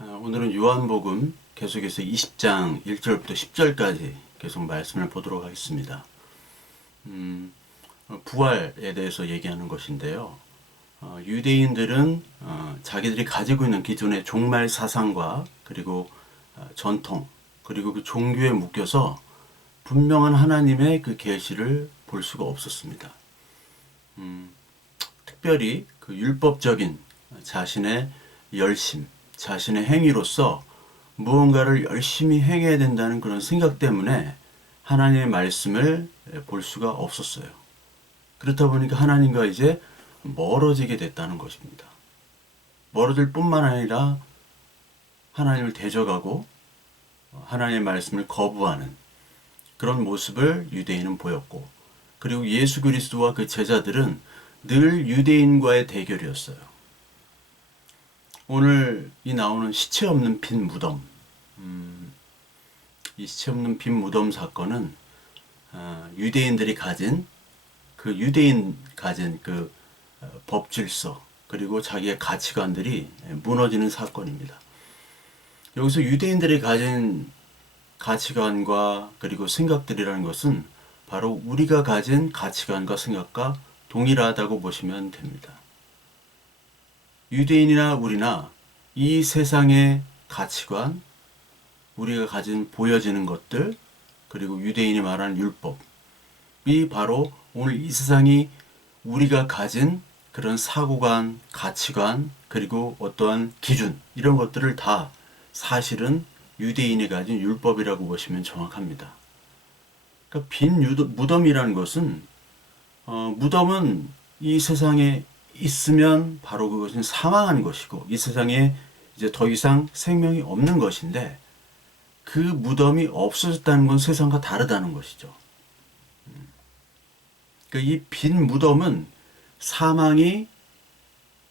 오늘은 요한복음 계속해서 20장 1절부터 10절까지 계속 말씀을 보도록 하겠습니다. 부활에 대해서 얘기하는 것인데요. 유대인들은 자기들이 가지고 있는 기존의 종말 사상과 그리고 전통 그리고 그 종교에 묶여서 분명한 하나님의 그 계시를 볼 수가 없었습니다. 특별히 그 율법적인 자신의 열심, 자신의 행위로서 무언가를 열심히 행해야 된다는 그런 생각 때문에 하나님의 말씀을 볼 수가 없었어요. 그렇다 보니까 하나님과 이제 멀어지게 됐다는 것입니다. 멀어질 뿐만 아니라 하나님을 대적하고 하나님의 말씀을 거부하는 그런 모습을 유대인은 보였고, 그리고 예수 그리스도와 그 제자들은 늘 유대인과의 대결이었어요. 오늘 이 나오는 시체 없는 빈 무덤, 이 시체 없는 빈 무덤 사건은 유대인들이 가진 그 법질서 그리고 자기의 가치관들이 무너지는 사건입니다. 여기서 유대인들이 가진 가치관과 그리고 생각들이라는 것은 바로 우리가 가진 가치관과 생각과 동일하다고 보시면 됩니다. 유대인이나 우리나 이 세상의 가치관, 우리가 가진 보여지는 것들, 그리고 유대인이 말하는 율법이 바로 오늘 이 세상이 우리가 가진 그런 사고관, 가치관, 그리고 어떠한 기준, 이런 것들을 다 사실은 유대인이 가진 율법이라고 보시면 정확합니다. 그러니까 빈 무덤이라는 것은 무덤은 이 세상에 있으면 바로 그것은 사망한 것이고 이 세상에 이제 더 이상 생명이 없는 것인데, 그 무덤이 없어졌다는 건 세상과 다르다는 것이죠. 그러니까 이 빈 무덤은 사망이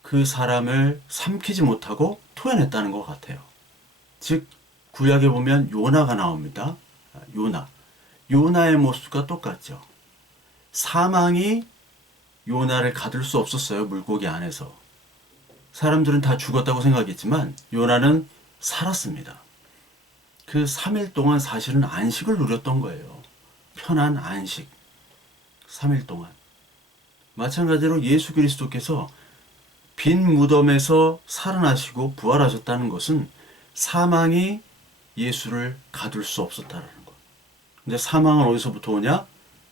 그 사람을 삼키지 못하고 토해냈다는 것 같아요. 즉 구약에 보면 요나가 나옵니다. 요나의 모습과 똑같죠. 사망이 요나를 가둘 수 없었어요. 물고기 안에서. 사람들은 다 죽었다고 생각했지만 요나는 살았습니다. 그 3일 동안 사실은 안식을 누렸던 거예요. 편한 안식. 3일 동안. 마찬가지로 예수 그리스도께서 빈 무덤에서 살아나시고 부활하셨다는 것은 사망이 예수를 가둘 수 없었다는 것. 근데 사망은 어디서부터 오냐?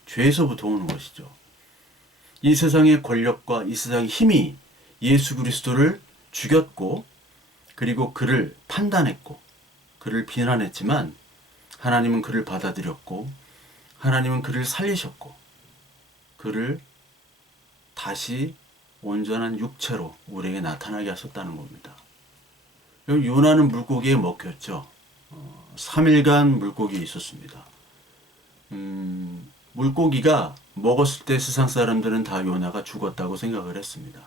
죄에서부터 오는 것이죠. 이 세상의 권력과 이 세상의 힘이 예수 그리스도를 죽였고, 그리고 그를 판단했고, 그를 비난했지만 하나님은 그를 받아들였고, 하나님은 그를 살리셨고, 그를 다시 온전한 육체로 우리에게 나타나게 하셨다는 겁니다. 요나는 물고기에 먹혔죠. 3일간 물고기에 있었습니다. 물고기가 먹었을 때 세상 사람들은 다 요나가 죽었다고 생각을 했습니다.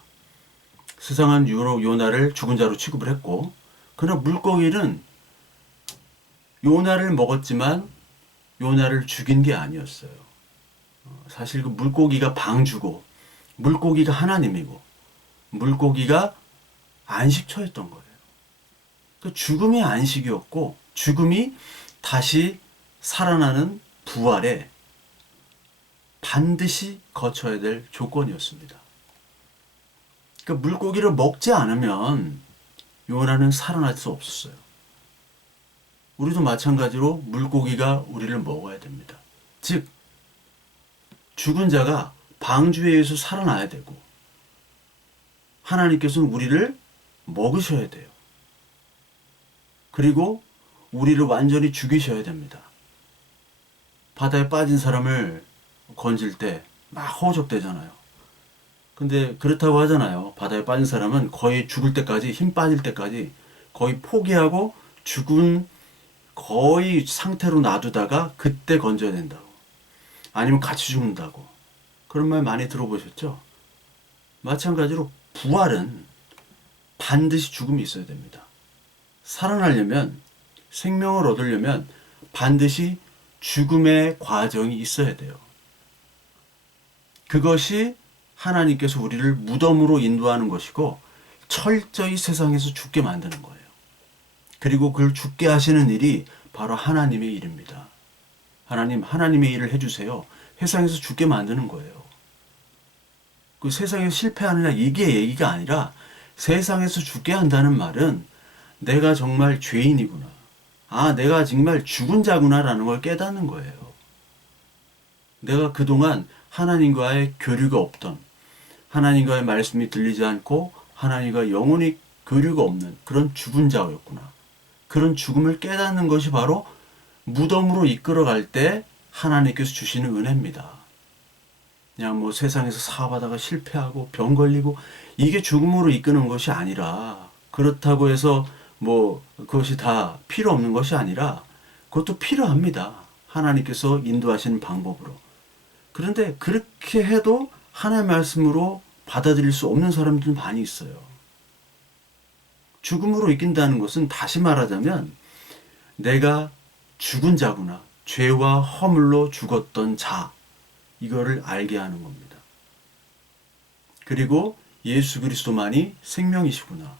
세상은 요나를 죽은 자로 취급을 했고, 그러나 물고기는 요나를 먹었지만 요나를 죽인 게 아니었어요. 사실 그 물고기가 방주고, 물고기가 하나님이고, 물고기가 안식처였던 거예요. 그 죽음의 안식이었고, 죽음이 다시 살아나는 부활에 반드시 거쳐야 될 조건이었습니다. 그러니까 물고기를 먹지 않으면 요나는 살아날 수 없었어요. 우리도 마찬가지로 물고기가 우리를 먹어야 됩니다. 즉 죽은 자가 방주에 의해서 살아나야 되고, 하나님께서는 우리를 먹으셔야 돼요. 그리고 우리를 완전히 죽이셔야 됩니다. 바다에 빠진 사람을 건질 때 막 허우적대잖아요. 근데 그렇다고 하잖아요. 바다에 빠진 사람은 거의 죽을 때까지, 힘 빠질 때까지 거의 포기하고 죽은 거의 상태로 놔두다가 그때 건져야 된다고. 아니면 같이 죽는다고. 그런 말 많이 들어보셨죠? 마찬가지로 부활은 반드시 죽음이 있어야 됩니다. 살아나려면, 생명을 얻으려면 반드시 죽음의 과정이 있어야 돼요. 그것이 하나님께서 우리를 무덤으로 인도하는 것이고 철저히 세상에서 죽게 만드는 거예요. 그리고 그걸 죽게 하시는 일이 바로 하나님의 일입니다. 하나님의 일을 해주세요. 세상에서 죽게 만드는 거예요. 그 세상에서 실패하느냐 이게 얘기가 아니라 세상에서 죽게 한다는 말은 내가 정말 죄인이구나. 아, 내가 정말 죽은 자구나라는 걸 깨닫는 거예요. 내가 그동안 하나님과의 교류가 없던, 하나님과의 말씀이 들리지 않고 하나님과 영원히 교류가 없는 그런 죽은 자였구나. 그런 죽음을 깨닫는 것이 바로 무덤으로 이끌어갈 때 하나님께서 주시는 은혜입니다. 그냥 뭐 세상에서 사업하다가 실패하고 병 걸리고 이게 죽음으로 이끄는 것이 아니라, 그렇다고 해서 뭐 그것이 다 필요 없는 것이 아니라 그것도 필요합니다. 하나님께서 인도하시는 방법으로. 그런데 그렇게 해도 하나님의 말씀으로 받아들일 수 없는 사람들은 많이 있어요. 죽음으로 이긴다는 것은 다시 말하자면 내가 죽은 자구나. 죄와 허물로 죽었던 자. 이거를 알게 하는 겁니다. 그리고 예수 그리스도만이 생명이시구나.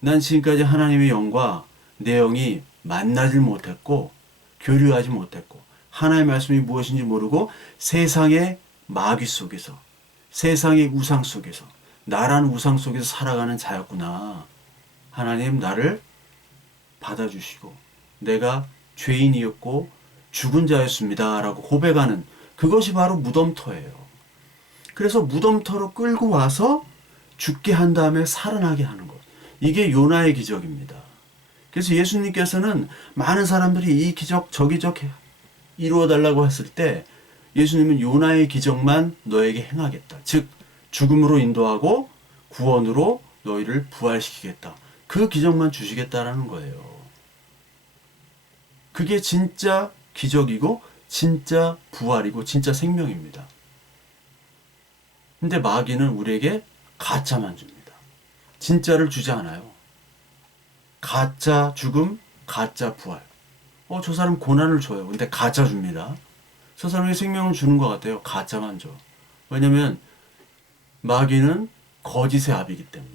난 지금까지 하나님의 영과 내 영이 만나질 못했고 교류하지 못했고 하나님의 말씀이 무엇인지 모르고 세상의 마귀 속에서, 세상의 우상 속에서, 나라는 우상 속에서 살아가는 자였구나. 하나님 나를 받아주시고 내가 죄인이었고 죽은 자였습니다 라고 고백하는 그것이 바로 무덤터예요. 그래서 무덤터로 끌고 와서 죽게 한 다음에 살아나게 하는 것. 이게 요나의 기적입니다. 그래서 예수님께서는 많은 사람들이 이 기적 저 기적 이루어달라고 했을 때 예수님은 요나의 기적만 너에게 행하겠다. 즉 죽음으로 인도하고 구원으로 너희를 부활시키겠다. 그 기적만 주시겠다라는 거예요. 그게 진짜 기적이고 진짜 부활이고 진짜 생명입니다. 근데 마귀는 우리에게 가짜만 줍니다. 진짜를 주지 않아요. 가짜 죽음, 가짜 부활. 저 사람 고난을 줘요. 근데 가짜 줍니다. 저 사람에게 생명을 주는 것 같아요. 가짜만 줘. 왜냐면 마귀는 거짓의 압이기 때문에.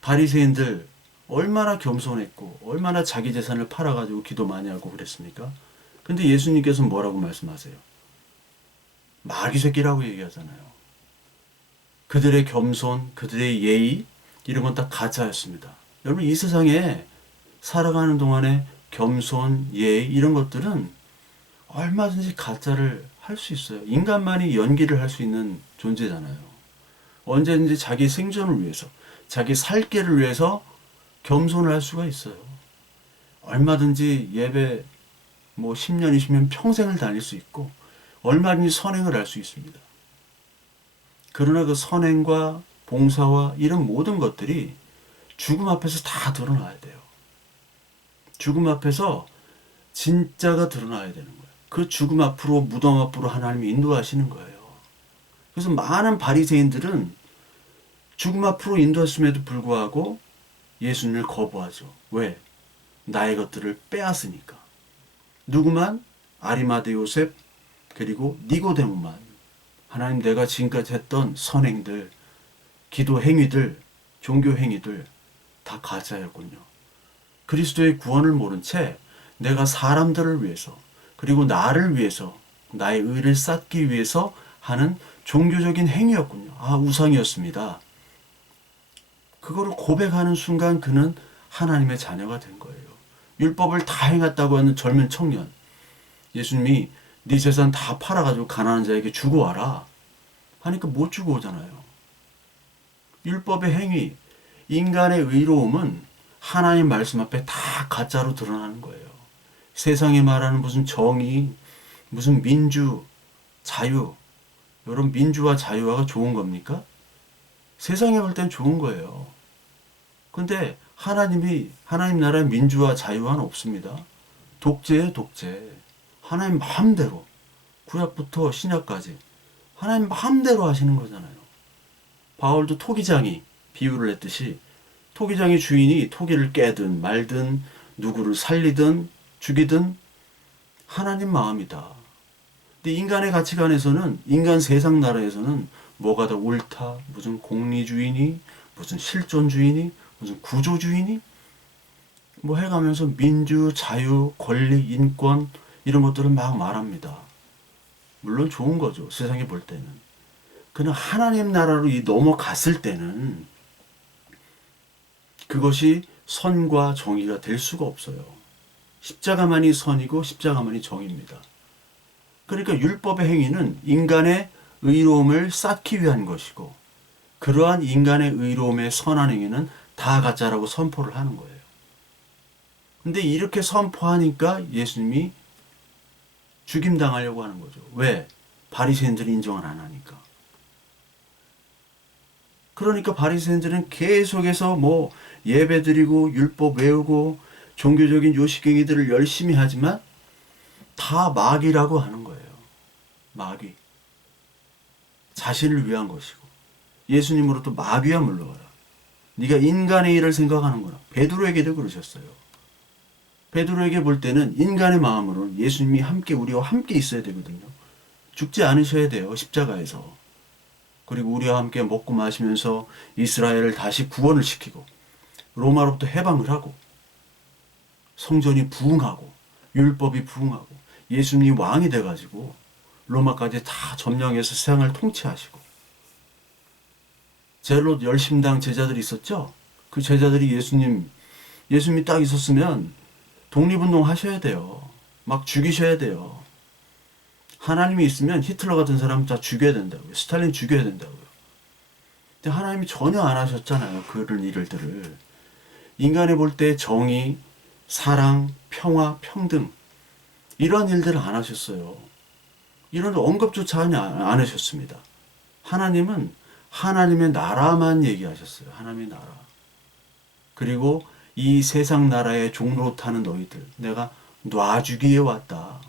바리새인들 얼마나 겸손했고 얼마나 자기 재산을 팔아가지고 기도 많이 하고 그랬습니까? 근데 예수님께서는 뭐라고 말씀하세요? 마귀 새끼라고 얘기하잖아요. 그들의 겸손, 그들의 예의 이런 건 다 가짜였습니다. 여러분 이 세상에 살아가는 동안에 겸손, 예의 이런 것들은 얼마든지 가짜를 할 수 있어요. 인간만이 연기를 할 수 있는 존재잖아요. 언제든지 자기 생존을 위해서, 자기 살 길을 위해서 겸손을 할 수가 있어요. 얼마든지 예배 뭐 10년, 20년 평생을 다닐 수 있고 얼마든지 선행을 할 수 있습니다. 그러나 그 선행과 봉사와 이런 모든 것들이 죽음 앞에서 다 드러나야 돼요. 죽음 앞에서 진짜가 드러나야 되는 거예요. 그 죽음 앞으로 무덤 앞으로 하나님이 인도하시는 거예요. 그래서 많은 바리새인들은 죽음 앞으로 인도했음에도 불구하고 예수님을 거부하죠. 왜? 나의 것들을 빼앗으니까. 누구만? 아리마대 요셉 그리고 니고데모만. 하나님 내가 지금까지 했던 선행들, 기도 행위들, 종교 행위들 다 가짜였군요. 그리스도의 구원을 모른 채 내가 사람들을 위해서 그리고 나를 위해서 나의 의를 쌓기 위해서 하는 종교적인 행위였군요. 아, 우상이었습니다. 그거를 고백하는 순간 그는 하나님의 자녀가 된 거예요. 율법을 다 행했다고 하는 젊은 청년. 예수님이 네 재산 다 팔아가지고 가난한 자에게 주고 와라 하니까 못 주고 오잖아요. 율법의 행위, 인간의 의로움은 하나님 말씀 앞에 다 가짜로 드러나는 거예요. 세상에 말하는 무슨 정의, 무슨 민주, 자유, 이런 민주와 자유화가 좋은 겁니까? 세상에 볼 땐 좋은 거예요. 근데 하나님 나라의 민주와 자유화는 없습니다. 독재예요, 독재. 하나님 마음대로, 구약부터 신약까지 하나님 마음대로 하시는 거잖아요. 바울도 토기장이 비유를 했듯이 토기장의 주인이 토기를 깨든 말든 누구를 살리든 죽이든 하나님 마음이다. 근데 인간의 가치관에서는, 인간 세상 나라에서는 뭐가 더 옳다, 무슨 공리주의니, 무슨 실존주의니, 무슨 구조주의니? 뭐 해가면서 민주, 자유, 권리, 인권 이런 것들을 막 말합니다. 물론 좋은 거죠. 세상에 볼 때는. 그러나 하나님 나라로 이 넘어갔을 때는 그것이 선과 정의가 될 수가 없어요. 십자가만이 선이고 십자가만이 정의입니다. 그러니까 율법의 행위는 인간의 의로움을 쌓기 위한 것이고 그러한 인간의 의로움의 선한 행위는 다 가짜라고 선포를 하는 거예요. 근데 이렇게 선포하니까 예수님이 죽임당하려고 하는 거죠. 왜? 바리새인들이 인정을 안 하니까. 그러니까 바리새인들은 계속해서 뭐 예배드리고 율법 외우고 종교적인 요식행위들을 열심히 하지만 다 마귀라고 하는 거예요. 마귀. 자신을 위한 것이고 예수님으로부터 마귀야 물러가라. 네가 인간의 일을 생각하는구나. 베드로에게도 그러셨어요. 베드로에게 볼 때는 인간의 마음으로는 예수님이 함께 우리와 함께 있어야 되거든요. 죽지 않으셔야 돼요. 십자가에서. 그리고 우리와 함께 먹고 마시면서 이스라엘을 다시 구원을 시키고 로마로부터 해방을 하고 성전이 부흥하고 율법이 부흥하고 예수님이 왕이 돼가지고 로마까지 다 점령해서 세상을 통치하시고 제롯 열심당 제자들이 있었죠. 그 제자들이 예수님이 딱 있었으면 독립운동 하셔야 돼요. 막 죽이셔야 돼요. 하나님이 있으면 히틀러 같은 사람 다 죽여야 된다고요. 스탈린 죽여야 된다고요. 근데 하나님이 전혀 안 하셨잖아요. 그런 일들을. 인간이 볼 때 정의, 사랑, 평화, 평등 이러한 일들을 안 하셨어요. 이런 언급조차 안 하셨습니다. 하나님은 하나님의 나라만 얘기하셨어요. 하나님의 나라. 그리고 이 세상 나라의 종로 타는 너희들 내가 놔주기에 왔다.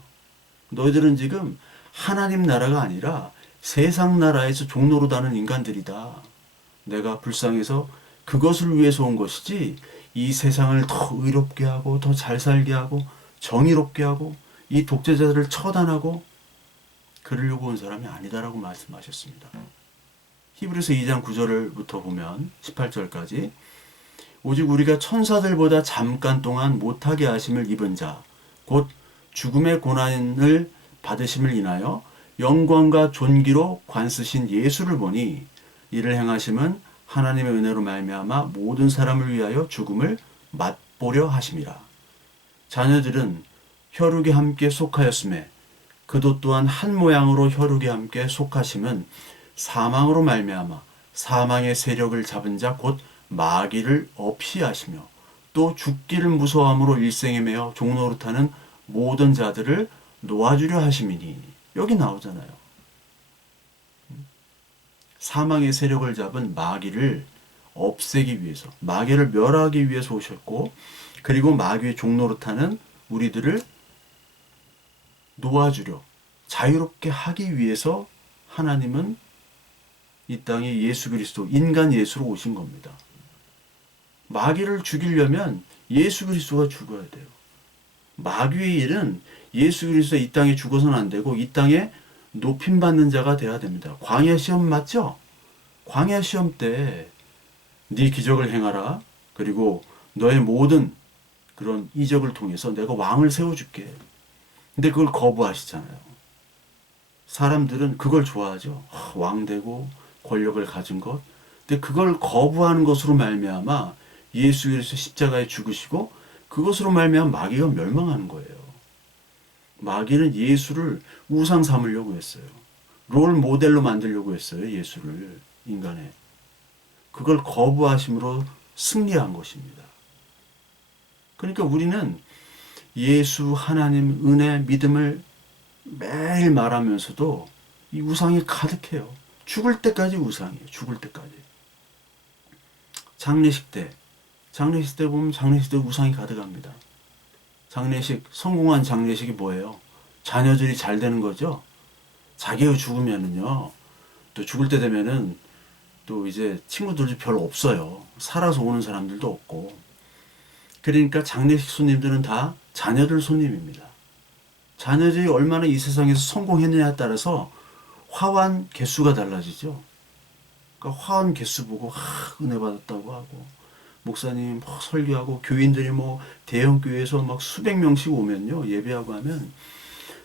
너희들은 지금 하나님 나라가 아니라 세상 나라에서 종로로 다는 인간들이다. 내가 불쌍해서 그것을 위해서 온 것이지 이 세상을 더 의롭게 하고 더 잘 살게 하고 정의롭게 하고 이 독재자들을 처단하고 그러려고 온 사람이 아니다라고 말씀하셨습니다. 히브리서 2장 9절부터 보면 18절까지 오직 우리가 천사들보다 잠깐 동안 못하게 하심을 입은 자 곧 죽음의 고난을 받으심을 인하여 영광과 존귀로 관쓰신 예수를 보니 이를 행하심은 하나님의 은혜로 말미암아 모든 사람을 위하여 죽음을 맛보려 하심이라. 자녀들은 혈육에 함께 속하였음에 그도 또한 한 모양으로 혈육에 함께 속하심은 사망으로 말미암아 사망의 세력을 잡은 자 곧 마귀를 없이하시며 또 죽기를 무서워함으로 일생에 매여 종노릇하는 모든 자들을 놓아주려 하심이니 여기 나오잖아요. 사망의 세력을 잡은 마귀를 없애기 위해서 마귀를 멸하기 위해서 오셨고 그리고 마귀의 종노릇하는 우리들을 놓아주려 자유롭게 하기 위해서 하나님은 이 땅에 예수 그리스도 인간 예수로 오신 겁니다. 마귀를 죽이려면 예수 그리스도가 죽어야 돼요. 마귀의 일은 예수 그리스도 이 땅에 죽어서는 안 되고 이 땅에 높임받는 자가 돼야 됩니다. 광야 시험 맞죠? 광야 시험 때 네 기적을 행하라. 그리고 너의 모든 그런 이적을 통해서 내가 왕을 세워줄게. 근데 그걸 거부하시잖아요. 사람들은 그걸 좋아하죠. 왕 되고 권력을 가진 것. 근데 그걸 거부하는 것으로 말미암아 예수 그리스도 십자가에 죽으시고 그것으로 말미암아 마귀가 멸망하는 거예요. 마귀는 예수를 우상 삼으려고 했어요. 롤 모델로 만들려고 했어요. 예수를 인간의. 그걸 거부하심으로 승리한 것입니다. 그러니까 우리는 예수, 하나님, 은혜, 믿음을 매일 말하면서도 이 우상이 가득해요. 죽을 때까지 우상이에요. 죽을 때까지. 장례식 때 보면 장례식 때 우상이 가득합니다. 장례식, 성공한 장례식이 뭐예요? 자녀들이 잘 되는 거죠? 자기가 죽으면은요, 또 죽을 때 되면은 또 이제 친구들도 별로 없어요. 살아서 오는 사람들도 없고. 그러니까 장례식 손님들은 다 자녀들 손님입니다. 자녀들이 얼마나 이 세상에서 성공했느냐에 따라서 화환 개수가 달라지죠. 그러니까 화환 개수 보고 은혜 받았다고 하고 목사님 설교하고 교인들이 뭐 대형 교회에서 막 수백 명씩 오면요, 예배하고 하면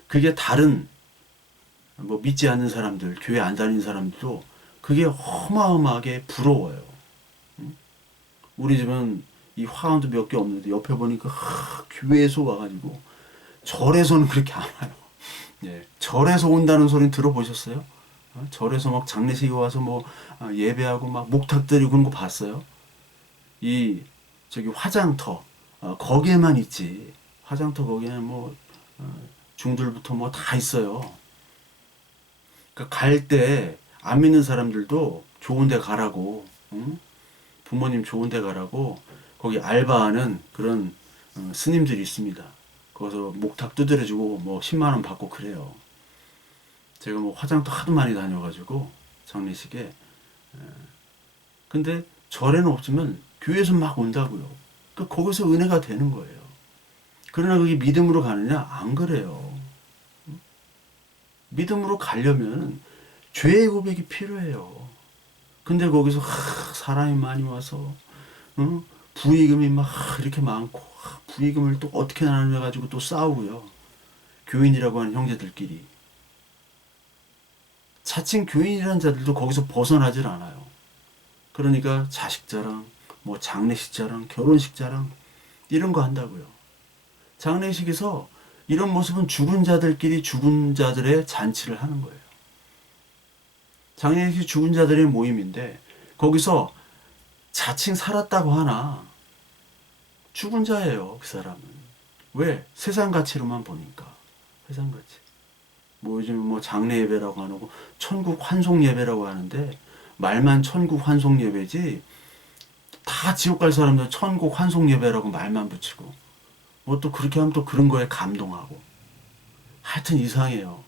그게 다른 뭐 믿지 않는 사람들, 교회 안 다니는 사람들도 그게 어마어마하게 부러워요. 우리 집은 이 화환도 몇 개 없는데 옆에 보니까 교회에서 와가지고 절에서는 그렇게 안 와요. 예, 절에서 온다는 소리 들어보셨어요? 절에서 막 장례식에 와서 뭐 예배하고 막 목탁 드리고 그런 거 봤어요? 이 저기 화장터 거기에만 있지. 화장터 거기에는 뭐 중들부터 뭐 다 있어요. 그러니까 갈 때 안 믿는 사람들도 좋은 데 가라고, 응? 부모님 좋은 데 가라고 거기 알바하는 그런 스님들이 있습니다. 거기서 목탁 두드려주고 뭐 10만 원 받고 그래요. 제가 뭐 화장터 하도 많이 다녀가지고 장례식에. 근데 절에는 없지만 교회에서 막 온다고요. 그러니까 거기서 은혜가 되는 거예요. 그러나 그게 믿음으로 가느냐? 안 그래요. 믿음으로 가려면 죄의 고백이 필요해요. 근데 거기서 사람이 많이 와서 부의금이 막 이렇게 많고 부의금을 또 어떻게 나눠가지고 또 싸우고요. 교인이라고 하는 형제들끼리. 자칭 교인이라는 자들도 거기서 벗어나질 않아요. 그러니까 자식 자랑, 뭐 장례식 자랑, 결혼식 자랑 이런 거 한다고요. 장례식에서 이런 모습은 죽은 자들끼리 죽은 자들의 잔치를 하는 거예요. 장례식이 죽은 자들의 모임인데 거기서 자칭 살았다고 하나 죽은 자예요. 그 사람은. 왜? 세상 가치로만 보니까. 세상 가치. 뭐 요즘 뭐 장례 예배라고 안 하고 천국 환송 예배라고 하는데 말만 천국 환송 예배지 다 지옥 갈 사람들 천국 환송 예배라고 말만 붙이고 뭐 또 그렇게 하면 또 그런 거에 감동하고 하여튼 이상해요.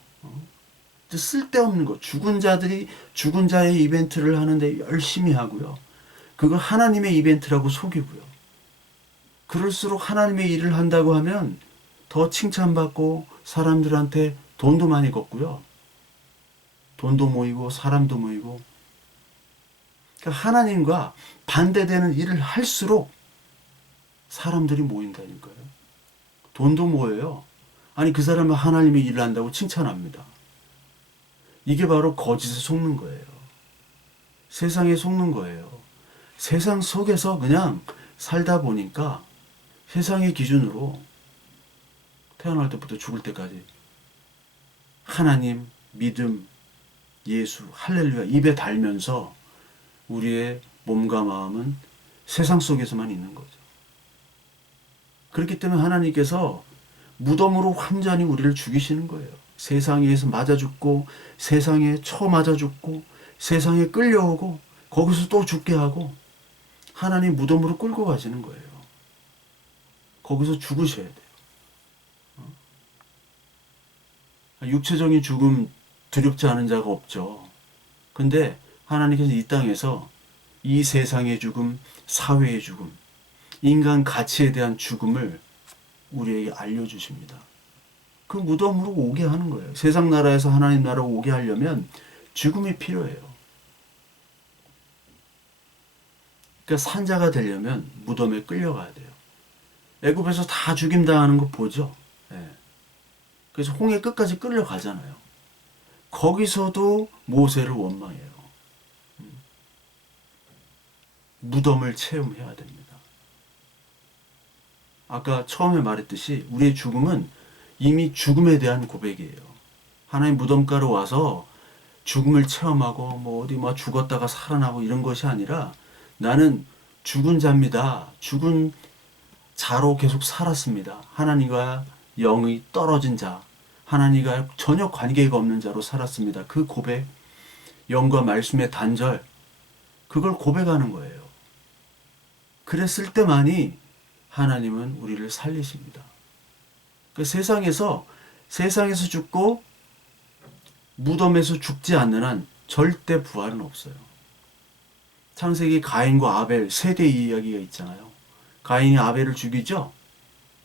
쓸데없는 거. 죽은 자들이 죽은 자의 이벤트를 하는데 열심히 하고요. 그걸 하나님의 이벤트라고 속이고요. 그럴수록 하나님의 일을 한다고 하면 더 칭찬받고 사람들한테 돈도 많이 걷고요. 돈도 모이고 사람도 모이고. 그러니까 하나님과 반대되는 일을 할수록 사람들이 모인다니까요. 돈도 모여요. 아니 그 사람은 하나님의 일을 한다고 칭찬합니다. 이게 바로 거짓에 속는 거예요. 세상에 속는 거예요. 세상 속에서 그냥 살다 보니까 세상의 기준으로 태어날 때부터 죽을 때까지 하나님, 믿음, 예수, 할렐루야 입에 달면서 우리의 몸과 마음은 세상 속에서만 있는 거죠. 그렇기 때문에 하나님께서 무덤으로 완전히 우리를 죽이시는 거예요. 세상에서 맞아 죽고 세상에 처맞아 죽고 세상에 끌려오고 거기서 또 죽게 하고 하나님 무덤으로 끌고 가시는 거예요. 거기서 죽으셔야 돼요. 육체적인 죽음 두렵지 않은 자가 없죠. 근데 하나님께서 이 땅에서 이 세상의 죽음, 사회의 죽음, 인간 가치에 대한 죽음을 우리에게 알려주십니다. 그 무덤으로 오게 하는 거예요. 세상 나라에서 하나님 나라로 오게 하려면 죽음이 필요해요. 그러니까 산자가 되려면 무덤에 끌려가야 돼요. 애굽에서 다 죽임당하는 거 보죠. 예. 그래서 홍해 끝까지 끌려가잖아요. 거기서도 모세를 원망해요. 무덤을 체험해야 됩니다. 아까 처음에 말했듯이 우리의 죽음은 이미 죽음에 대한 고백이에요. 하나님 무덤가로 와서 죽음을 체험하고 뭐 어디 막 죽었다가 살아나고 이런 것이 아니라 나는 죽은 자입니다. 죽은 자로 계속 살았습니다. 하나님과 영이 떨어진 자, 하나님과 전혀 관계가 없는 자로 살았습니다. 그 고백, 영과 말씀의 단절, 그걸 고백하는 거예요. 그랬을 때만이 하나님은 우리를 살리십니다. 그 세상에서 죽고 무덤에서 죽지 않는 한 절대 부활은 없어요. 창세기 가인과 아벨 세대 이야기가 있잖아요. 가인이 아벨을 죽이죠.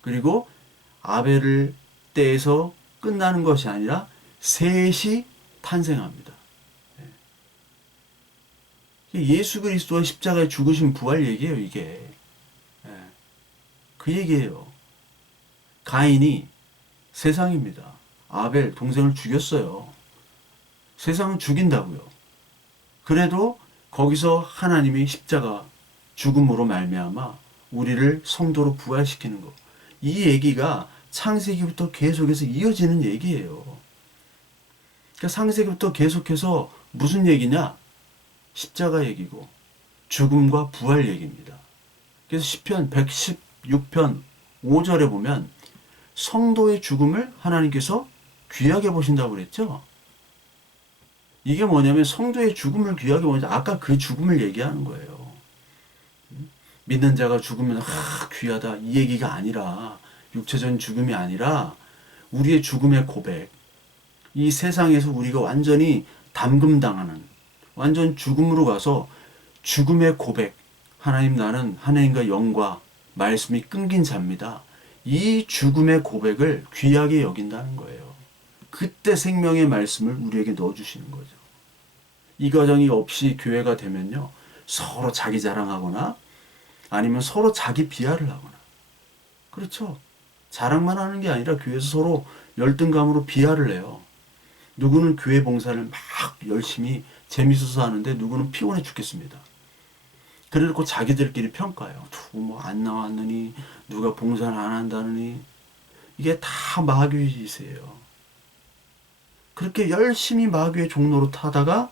그리고 아벨을 때에서 끝나는 것이 아니라 셋이 탄생합니다. 예수 그리스도와 십자가에 죽으신 부활 얘기예요, 이게. 그 얘기예요. 가인이 세상입니다. 아벨 동생을 죽였어요. 세상은 죽인다고요. 그래도 거기서 하나님이 십자가 죽음으로 말미암아 우리를 성도로 부활시키는 거. 이 얘기가 창세기부터 계속해서 이어지는 얘기예요. 그러니까 창세기부터 계속해서 무슨 얘기냐? 십자가 얘기고 죽음과 부활 얘기입니다. 그래서 시편 116편 5절에 보면 성도의 죽음을 하나님께서 귀하게 보신다고 그랬죠. 이게 뭐냐면 성도의 죽음을 귀하게 보신다. 아까 그 죽음을 얘기하는 거예요. 믿는 자가 죽으면 귀하다 이 얘기가 아니라, 육체적인 죽음이 아니라 우리의 죽음의 고백. 이 세상에서 우리가 완전히 담금당하는, 완전 죽음으로 가서 죽음의 고백. 하나님, 나는 하나님과 영과 말씀이 끊긴 자입니다. 이 죽음의 고백을 귀하게 여긴다는 거예요. 그때 생명의 말씀을 우리에게 넣어주시는 거죠. 이 과정이 없이 교회가 되면요, 서로 자기 자랑하거나 아니면 서로 자기 비하를 하거나, 그렇죠. 자랑만 하는 게 아니라 교회에서 서로 열등감으로 비하를 해요. 누구는 교회 봉사를 막 열심히 재밌어서 하는데 누구는 피곤해 죽겠습니다. 그래놓고 자기들끼리 평가해요. 누구 뭐 안 나왔느니, 누가 봉사를 안 한다느니. 이게 다 마귀의 짓이에요. 그렇게 열심히 마귀의 종로로 타다가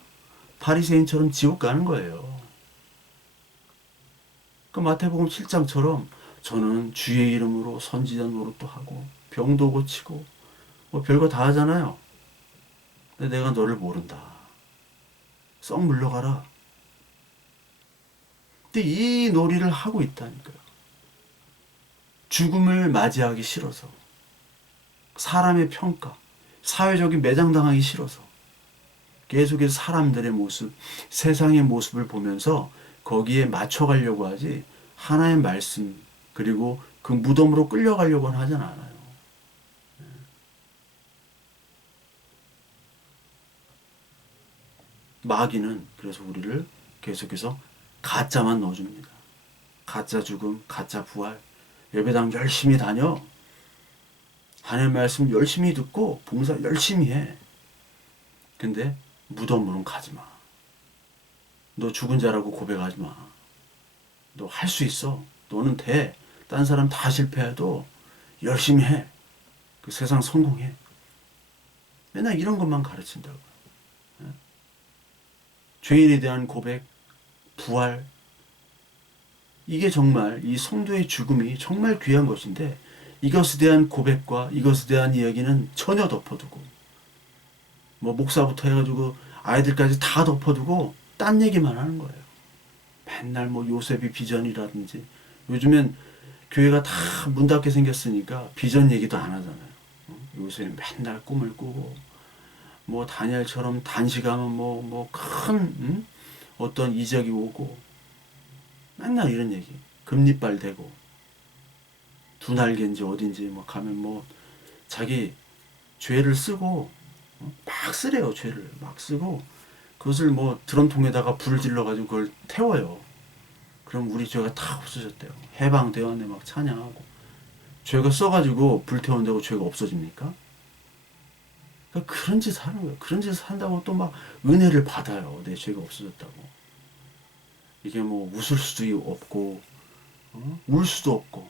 바리새인처럼 지옥 가는 거예요. 그 마태복음 7장처럼 저는 주의 이름으로 선지자 노릇도 하고 병도 고치고 뭐 별거 다 하잖아요. 근데 내가 너를 모른다. 썩 물러가라. 근데 이 놀이를 하고 있다니까요. 죽음을 맞이하기 싫어서, 사람의 평가, 사회적인 매장당하기 싫어서 계속해서 사람들의 모습, 세상의 모습을 보면서 거기에 맞춰가려고 하지, 하나의 말씀 그리고 그 무덤으로 끌려가려고는 하진 않아요. 마귀는 그래서 우리를 계속해서 가짜만 넣어줍니다. 가짜 죽음, 가짜 부활. 예배당 열심히 다녀. 하나님의 말씀 열심히 듣고 봉사 열심히 해. 근데 무덤으로는 가지 마. 너 죽은 자라고 고백하지 마. 너 할 수 있어. 너는 돼. 딴 사람 다 실패해도 열심히 해. 그 세상 성공해. 맨날 이런 것만 가르친다고요. 죄인에 대한 고백, 부활. 이게 정말 이 성도의 죽음이 정말 귀한 것인데, 이것에 대한 고백과 이것에 대한 이야기는 전혀 덮어두고, 뭐 목사부터 해가지고 아이들까지 다 덮어두고 딴 얘기만 하는 거예요. 맨날 뭐 요셉이 비전이라든지, 요즘엔 교회가 다 문 닫게 생겼으니까 비전 얘기도 안 하잖아요. 요셉이 맨날 꿈을 꾸고, 뭐 다니엘처럼 단식하면 뭐 큰 어떤 이적이 오고, 맨날 이런 얘기. 금리빨 대고 두 날개인지 어딘지 뭐 가면 뭐 자기 죄를 쓰고 막 쓰래요. 죄를 막 쓰고 그것을 뭐 드럼통에다가 불을 질러가지고 그걸 태워요. 그럼 우리 죄가 다 없어졌대요. 해방되었네 막 찬양하고. 죄가 써가지고 불태운다고 죄가 없어집니까? 그러니까 그런 짓 하는 거예요. 그런 짓을 한다고 또 막 은혜를 받아요. 내 죄가 없어졌다고. 이게 뭐 웃을 수도 없고, 울 수도 없고.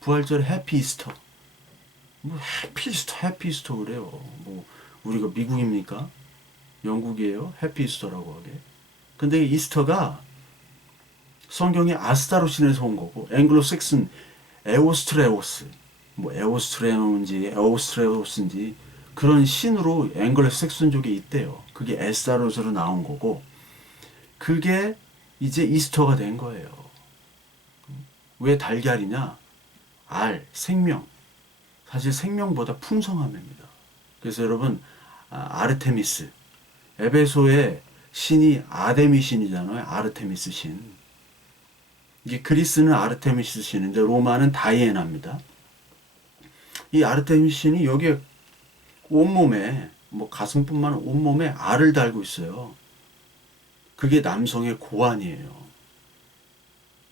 부활절 해피 이스터. 뭐 해피 이스터 그래요. 뭐 우리가 미국입니까? 영국이에요. 해피 이스터라고 하게. 근데 이스터가 성경의 아스타로신에서 온 거고, 앵글로색슨 에오스트레오스, 뭐 에오스트레오인지 에오스트레오스인지 그런 신으로 앵글로색슨족에 있대요. 그게 에스타로스로 나온 거고, 그게 이제 이스터가 된 거예요. 왜 달걀이냐? 알, 생명. 사실 생명보다 풍성함입니다. 그래서 여러분, 아르테미스. 에베소의 신이 아데미 신이잖아요. 아르테미스 신. 이게 그리스는 아르테미스 신인데 로마는 다이애나입니다. 이 아르테미스 신이 여기에 온몸에, 뭐 가슴뿐만 아니라 온몸에 알을 달고 있어요. 그게 남성의 고환이에요.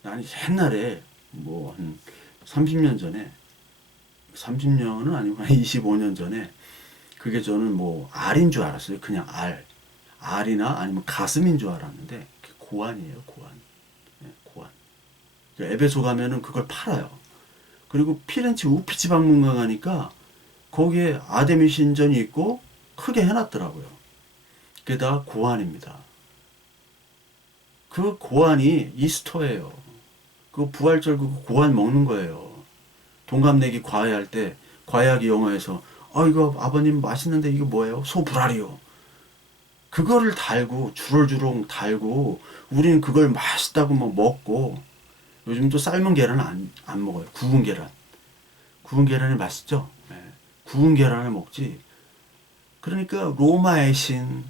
나는 옛날에 뭐 한 30년 전에, 30년은 아니고 한 25년 전에, 그게 저는 뭐 알인 줄 알았어요. 그냥 알. 알이나 아니면 가슴인 줄 알았는데 그게 고환이에요. 고환. 네, 고환. 에베소 가면은 그걸 팔아요. 그리고 피렌체 우피치 박물관 가니까 거기에 아데미 신전이 있고 크게 해놨더라고요. 그게 다 고환입니다. 그 고환이 이스터예요. 그 부활절 그 고환 먹는 거예요. 동갑내기 과외할 때 과외하기 영화에서 이거 아버님 맛있는데 이거 뭐예요? 소불알이요. 그거를 달고 주렁주렁 달고 우리는 그걸 맛있다고 막 먹고 요즘도 삶은 계란은 안 먹어요. 구운 계란. 구운 계란이 맛있죠? 네. 구운 계란을 먹지. 그러니까 로마의 신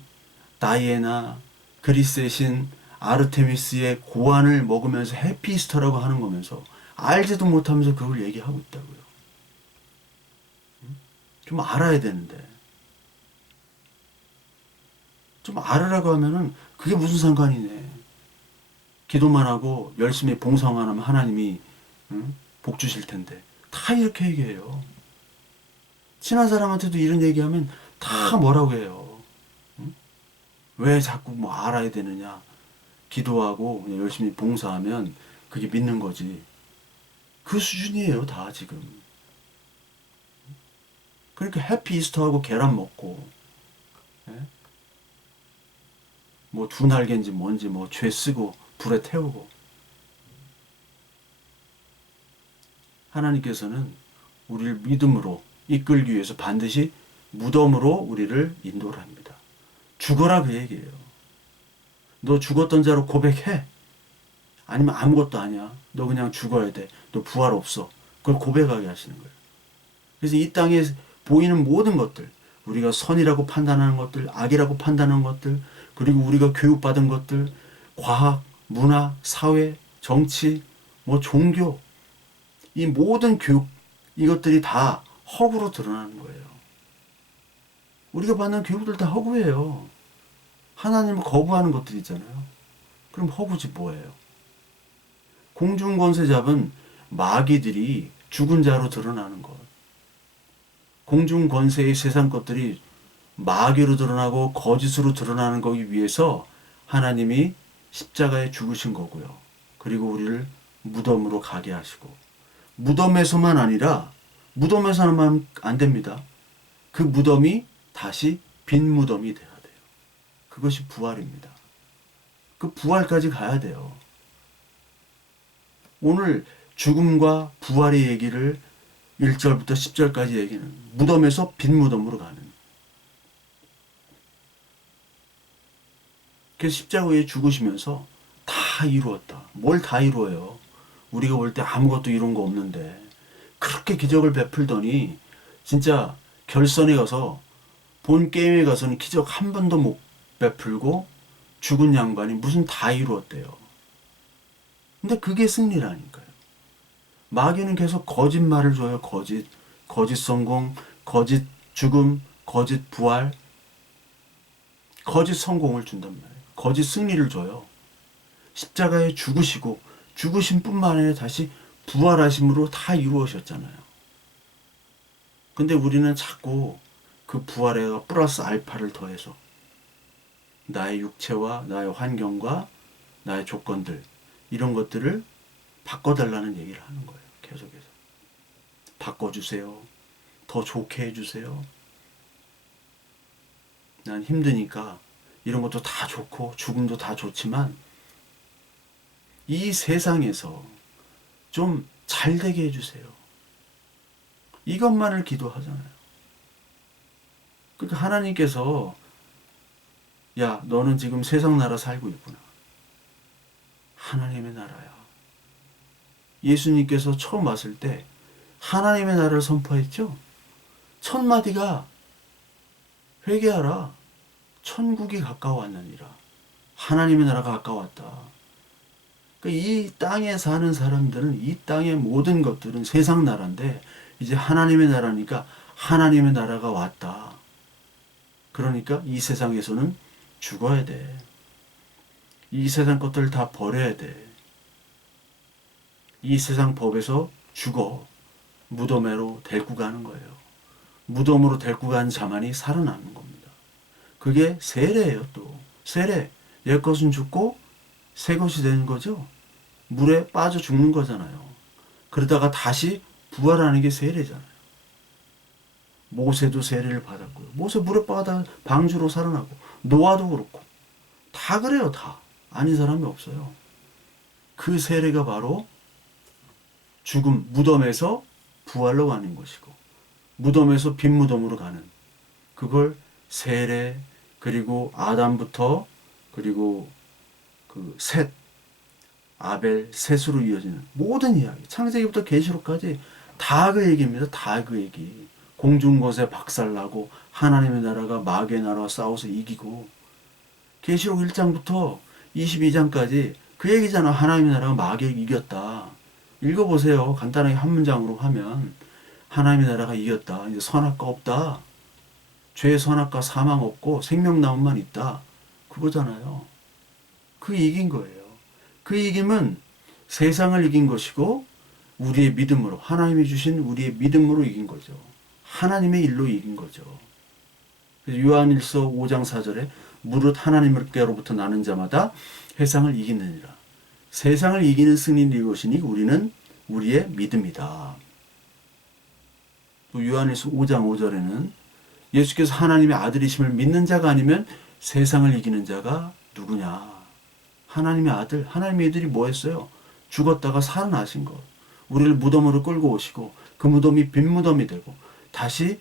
다이애나, 그리스의 신 아르테미스의 고환을 먹으면서 해피이스터라고 하는 거면서 알지도 못하면서 그걸 얘기하고 있다고요. 좀 알아야 되는데. 좀 알으라고 하면은 그게 무슨 상관이네. 기도만 하고 열심히 봉사만 하면 하나님이 복 주실 텐데. 다 이렇게 얘기해요. 친한 사람한테도 이런 얘기하면 다 뭐라고 해요. 왜 자꾸 뭐 알아야 되느냐. 기도하고 그냥 열심히 봉사하면 그게 믿는 거지. 그 수준이에요, 다 지금. 그러니까 해피 이스터하고 계란 먹고, 예? 뭐 두 날개인지 뭔지 뭐 죄 쓰고 불에 태우고. 하나님께서는 우리를 믿음으로 이끌기 위해서 반드시 무덤으로 우리를 인도를 합니다. 죽어라 그 얘기예요. 너 죽었던 자로 고백해. 아니면 아무것도 아니야. 너 그냥 죽어야 돼. 너 부활 없어. 그걸 고백하게 하시는 거예요. 그래서 이 땅에 보이는 모든 것들, 우리가 선이라고 판단하는 것들, 악이라고 판단하는 것들, 그리고 우리가 교육받은 것들, 과학, 문화, 사회, 정치, 뭐 종교, 이 모든 교육, 이것들이 다 허구로 드러나는 거예요. 우리가 받는 교육들 다 허구예요. 하나님을 거부하는 것들 있잖아요. 그럼 허구지 뭐예요? 공중권세 잡은 마귀들이 죽은 자로 드러나는 것. 공중권세의 세상 것들이 마귀로 드러나고 거짓으로 드러나는 거기 위해서 하나님이 십자가에 죽으신 거고요. 그리고 우리를 무덤으로 가게 하시고 무덤에서만 아니라 무덤에서만 안 됩니다. 그 무덤이 다시 빈 무덤이 돼야 돼요. 그것이 부활입니다. 그 부활까지 가야 돼요. 오늘 죽음과 부활의 얘기를 1절부터 10절까지 얘기는 무덤에서 빈 무덤으로 가는. 그래서 십자가에 죽으시면서 다 이루었다. 뭘 다 이루어요? 우리가 볼 때 아무것도 이룬 거 없는데 그렇게 기적을 베풀더니 진짜 결선에 가서 본 게임에 가서는 기적 한 번도 못 베풀고 죽은 양반이 무슨 다 이루었대요. 근데 그게 승리라니까요. 마귀는 계속 거짓말을 줘요. 거짓 성공, 거짓 죽음, 거짓 부활, 거짓 성공을 준단 말이에요. 거짓 승리를 줘요. 십자가에 죽으시고 죽으신 뿐만 아니라 다시 부활하심으로 다 이루어졌잖아요. 근데 우리는 자꾸 그 부활에 플러스 알파를 더해서 나의 육체와 나의 환경과 나의 조건들 이런 것들을 바꿔달라는 얘기를 하는 거예요. 계속해서. 바꿔주세요. 더 좋게 해주세요. 난 힘드니까 이런 것도 다 좋고 죽음도 다 좋지만 이 세상에서 좀 잘되게 해주세요. 이것만을 기도하잖아요. 그러니까 하나님께서 야 너는 지금 세상 나라 살고 있구나. 하나님의 나라야. 예수님께서 처음 왔을 때 하나님의 나라를 선포했죠. 첫 마디가 회개하라. 천국이 가까워왔느니라. 하나님의 나라가 가까웠다. 그러니까 이 땅에 사는 사람들은 이 땅의 모든 것들은 세상 나라인데 이제 하나님의 나라니까 하나님의 나라가 왔다. 그러니까 이 세상에서는 죽어야 돼. 이 세상 것들을 다 버려야 돼. 이 세상 법에서 죽어 무덤으로 데리고 가는 거예요. 무덤으로 데리고 간 자만이 살아나는 겁니다. 그게 세례예요. 또 세례, 옛것은 죽고 새 것이 되는 거죠. 물에 빠져 죽는 거잖아요. 그러다가 다시 부활하는 게 세례잖아요. 모세도 세례를 받았고요. 모세 물에 빠져 방주로 살아나고, 노아도 그렇고 다 그래요. 다 아닌 사람이 없어요. 그 세례가 바로 죽음, 무덤에서 부활로 가는 것이고, 무덤에서 빈 무덤으로 가는, 그걸 세례, 그리고 아담부터 그리고 그 셋, 아벨, 셋으로 이어지는 모든 이야기, 창세기부터 계시록까지 다 그 얘기입니다. 다 그 얘기. 공중 것에 박살나고 하나님의 나라가 마귀의 나라와 싸워서 이기고, 계시록 1장부터 22장까지 그 얘기잖아. 하나님의 나라가 마귀에 이겼다. 읽어보세요. 간단하게 한 문장으로 하면 하나님의 나라가 이겼다. 이제 선악과 없다. 죄, 선악과 사망 없고 생명나무만 있다. 그거잖아요. 그 이긴 거예요. 그 이김은 세상을 이긴 것이고 우리의 믿음으로, 하나님이 주신 우리의 믿음으로 이긴 거죠. 하나님의 일로 이긴 거죠. 그래서 요한일서 5장 4절에 무릇 하나님께로부터 나는 자마다 세상을 이기느니라. 세상을 이기는 승리는 이것이니 우리는 우리의 믿음이다. 또 요한일서 5장 5절에는 예수께서 하나님의 아들이심을 믿는 자가 아니면 세상을 이기는 자가 누구냐. 하나님의 아들, 하나님의 아들이 뭐 했어요? 죽었다가 살아나신 것. 우리를 무덤으로 끌고 오시고 그 무덤이 빈 무덤이 되고 다시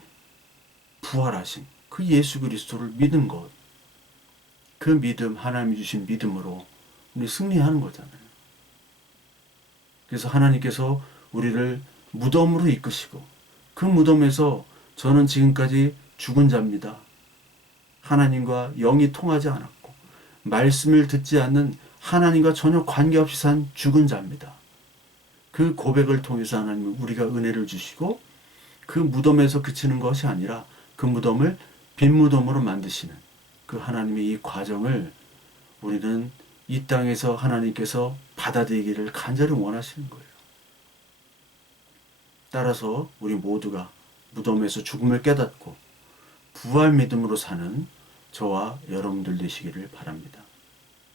부활하신 그 예수 그리스도를 믿은 것. 그 믿음, 하나님이 주신 믿음으로 우리 승리하는 거잖아요. 그래서 하나님께서 우리를 무덤으로 이끄시고, 그 무덤에서 저는 지금까지 죽은 자입니다. 하나님과 영이 통하지 않았고 말씀을 듣지 않는, 하나님과 전혀 관계없이 산 죽은 자입니다. 그 고백을 통해서 하나님은 우리가 은혜를 주시고 그 무덤에서 그치는 것이 아니라 그 무덤을 빈 무덤으로 만드시는 그 하나님의 이 과정을 우리는 이 땅에서 하나님께서 받아들이기를 간절히 원하시는 거예요. 따라서 우리 모두가 무덤에서 죽음을 깨닫고 부활 믿음으로 사는 저와 여러분들 되시기를 바랍니다.